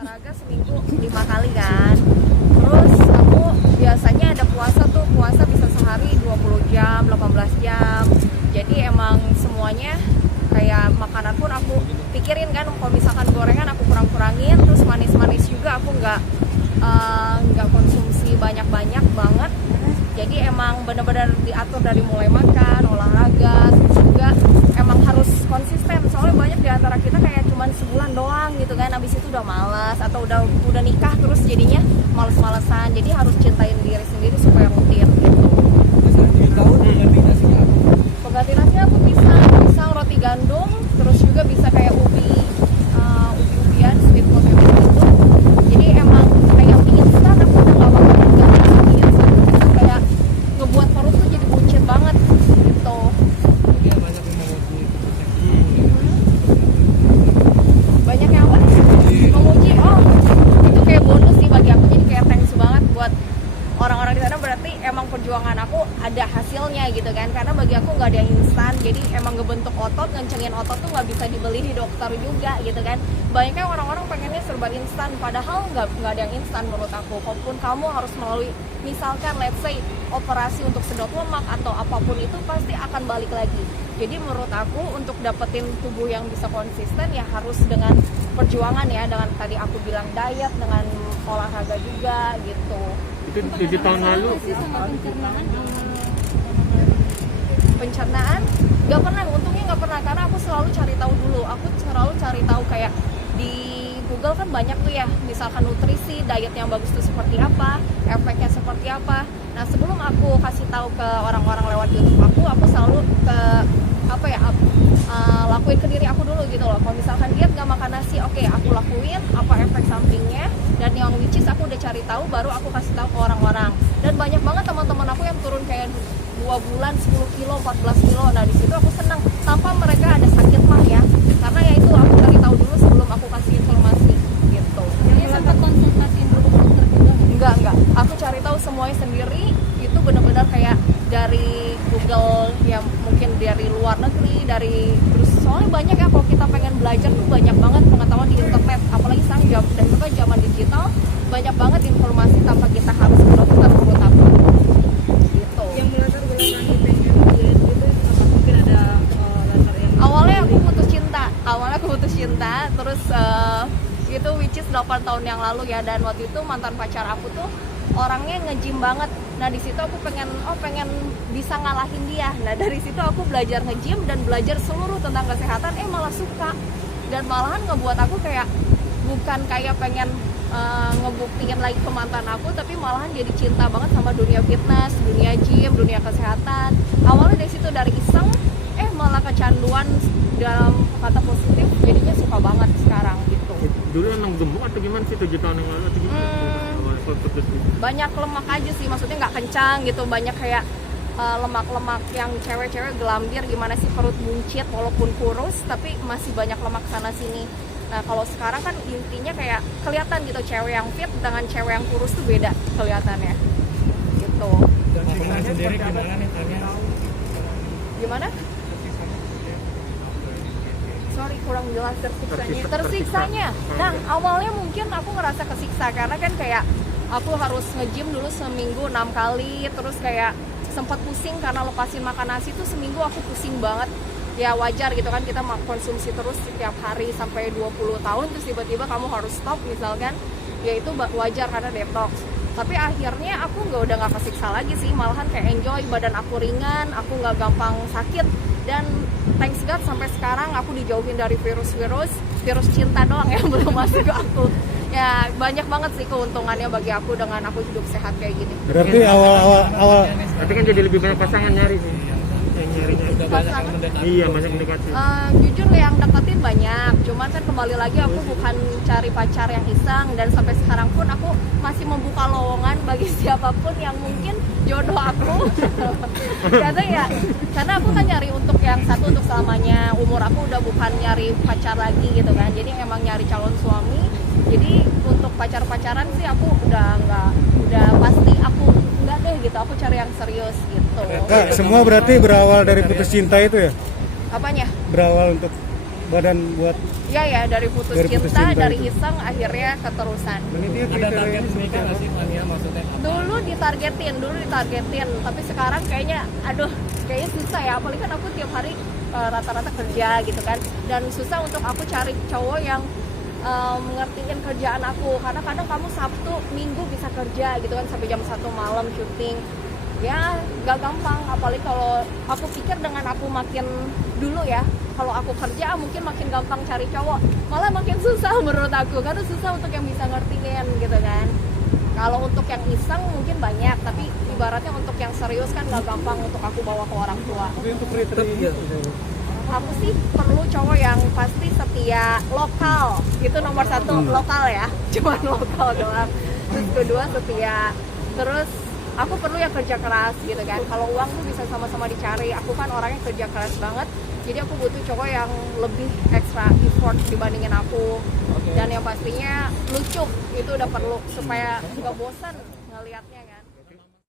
olahraga seminggu 5 kali kan. Terus aku biasanya ada puasa tuh, puasa bisa sehari 20 jam, 18 jam. Jadi emang semuanya kayak makanan pun aku pikirin kan, kalau misalkan gorengan aku kurang-kurangin, terus manis-manis juga aku nggak konsumsi banyak-banyak banget. Jadi emang benar-benar diatur dari mulai makan, olahraga, terus juga emang harus konsisten. Soalnya banyak di antara kita kayak cuman sebulan doang gitu kan, abis itu udah malas atau udah nikah terus jadinya males-malesan. Jadi harus cintain diri sendiri supaya rutin gitu. Pengganti nasi aku bisa pisang, roti gandum, terus juga bisa kayak ubi-ubian, sweet potato gitu. Jadi emang kayak mie instan aku udah gak bakal ganti mie instan. Kayak ngebuat perut tuh jadi buncit banget gitu. Banyak yang apa? Memuji, itu kayak bonus sih bagi aku, jadi kayak thanks banget buat orang-orang di sana. Berarti emang perjuangan aku ada hasilnya gitu kan, karena bagi aku nggak ada yang instan. Jadi emang ngebentuk otot, ngencengin otot tuh nggak bisa dibeli di dokter juga gitu kan. Banyaknya orang-orang pengennya serba instan, padahal nggak ada yang instan menurut aku. Walaupun kamu harus melalui misalkan let's say operasi untuk sedot lemak atau apapun, itu pasti akan balik lagi. Jadi menurut aku untuk dapetin tubuh yang bisa konsisten ya harus dengan perjuangan ya, dengan tadi aku bilang diet, dengan olahraga juga gitu. Itu 7 tahun lalu pencernaan nggak pernah, untungnya nggak pernah, karena aku selalu cari tahu dulu. Aku selalu cari tahu kayak di Google kan banyak tuh ya, misalkan nutrisi, diet yang bagus itu seperti apa, efeknya seperti apa. Nah sebelum aku kasih tahu ke orang-orang lewat YouTube aku selalu lakuin ke diri aku dulu gitu loh. Kalau misalkan diet nggak makan nasi, oke, aku lakuin apa efek sampingnya, dan yang which is aku udah cari tahu, baru aku kasih tahu ke orang-orang. Dan banyak banget teman-teman aku yang turun kayak 2 bulan 10 kilo, 14 kilo. Nah di situ aku senang tanpa mereka ada sakit mah ya, karena ya itu aku cari tahu dulu sebelum aku kasih informasi gitu. Jadi sempat konsultasi dulu dokter juga? Enggak, aku cari tahu semuanya sendiri. Itu benar-benar kayak dari Google, ya mungkin dari luar negeri, terus soalnya banyak ya, kalau kita pengen belajar tuh banyak banget pengetahuan di internet, apalagi sekarang dan itu kan zaman digital, banyak banget informasi tanpa kita harus ke dokter menurut aku gitu. Yang melatar belakangi pengen diet gitu apa mungkin ada latar yang Awalnya aku putus cinta, terus itu which is 8 tahun yang lalu ya, dan waktu itu mantan pacar aku tuh orangnya nge-gym banget. Nah di situ aku pengen bisa ngalahin dia. Nah dari situ aku belajar nge-gym dan belajar seluruh tentang kesehatan, malah suka, dan malahan ngebuat aku kayak bukan kayak pengen ngebuktiin lagi ke mantan aku, tapi malahan jadi cinta banget sama dunia fitness, dunia gym, dunia kesehatan. Awalnya dari situ, dari iseng, malah kecanduan dalam kata positif, jadinya suka banget sekarang gitu. dulu emang gemuk atau gimana sih 7 tahun yang lalu atau gimana? Banyak lemak aja sih, maksudnya nggak kencang gitu, banyak kayak lemak-lemak yang cewek-cewek gelambir gimana sih, perut buncit walaupun kurus tapi masih banyak lemak sana sini. Nah kalau sekarang kan intinya kayak kelihatan gitu, cewek yang fit dengan cewek yang kurus tuh beda kelihatannya gitu. Dan sendiri gimana nih Tanya? Gimana? Sorry kurang jelas. Tersiksanya. Nah awalnya mungkin aku ngerasa kesiksa karena kan kayak aku harus nge-gym dulu seminggu 6 kali, terus kayak sempat pusing karena lepasin makan nasi tuh seminggu aku pusing banget. Ya wajar gitu kan, kita konsumsi terus setiap hari sampai 20 tahun terus tiba-tiba kamu harus stop misalkan, ya itu wajar karena detox. Tapi akhirnya aku udah nggak kesiksa lagi sih, malahan kayak enjoy, badan aku ringan, aku nggak gampang sakit, dan thanks God sampai sekarang aku dijauhin dari virus cinta doang yang belum masuk ke aku. Ya banyak banget sih keuntungannya bagi aku dengan aku hidup sehat kayak gini. Berarti awal Tapi kan jadi lebih banyak pasangan nyari sih. Yang nyarinya Udah banyak yang mendekati. iya, banyak mendekati. Jujur yang deketin banyak, cuman kan kembali lagi aku bukan cari pacar yang iseng, dan sampai sekarang pun aku masih membuka lowongan bagi siapapun yang mungkin jodoh aku. Karena aku kan nyari untuk yang satu untuk selamanya, umur aku udah bukan nyari pacar lagi gitu kan, jadi emang nyari calon suami. Jadi untuk pacaran sih aku udah pasti aku enggak deh gitu, aku cari yang serius gitu. Kak, semua berarti berawal dari putus cinta itu ya? Apanya? Berawal untuk badan buat Ya dari putus Dari putus cinta, cinta dari itu. iseng akhirnya keterusan. Ada target menikah nggak sih Tania, maksudnya apa? Dulu ditargetin, tapi sekarang kayaknya susah ya, apalagi kan aku tiap hari rata-rata kerja gitu kan, dan susah untuk aku cari cowok yang ngertiin kerjaan aku, karena kadang kamu Sabtu Minggu bisa kerja gitu kan sampai jam 1 malam syuting, ya gak gampang. Apalagi kalau aku pikir dengan aku makin dulu ya, kalau aku kerja mungkin makin gampang cari cowok, malah makin susah menurut aku, karena susah untuk yang bisa ngertiin gitu kan. Kalau untuk yang iseng mungkin banyak, tapi ibaratnya untuk yang serius kan gak gampang untuk aku bawa ke orang tua. tapi untuk kriteria Aku sih perlu cowok yang pasti setia, lokal, itu nomor satu, lokal ya, cuman lokal doang. Terus kedua setia, terus aku perlu yang kerja keras gitu kan. Kalau uang tuh bisa sama-sama dicari, aku kan orangnya kerja keras banget, jadi aku butuh cowok yang lebih extra effort dibandingin aku. Dan yang pastinya lucu, itu udah perlu supaya nggak bosan ngelihatnya kan.